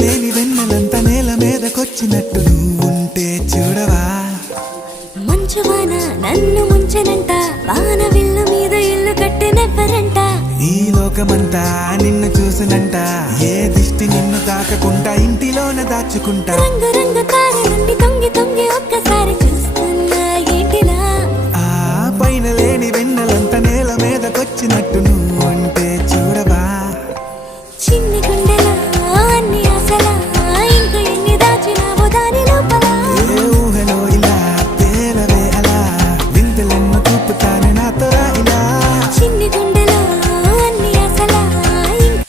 లేని వెన్నెలంత నేల మీదకొచ్చినట్టు నువ్వుంటే చూడవా మంచువాన నన్ను ముంచెనంట వాన విల్లు మీద ఇల్లు కట్టినెవ్వరంట ఈ లోకమంతా నిన్ను చూసినంట ఏ దిష్టి నిన్ను తాకకుండా ఇంటిలోన దాచుకుంటా రంగు రంగు తార నుండి తొంగి తొంగి ఒక్కసారి చూస్తున్నా ఏంటిలా ఆ పైన లేని వెన్నెలంత నేల మీదకొచ్చినట్టు నువ్వుంటే చూడవా చిన్ని గుండెలా అన్ని ఆశలా ఇంక ఎన్ని దాచినావో దాని లోపల ఏ ఊహలో ఇలా తేలవే అలా వింతలెన్నో చూపుతాను నాతో రా ఇలా చిన్ని గుండెలో అన్ని ఆశలా ఇంకా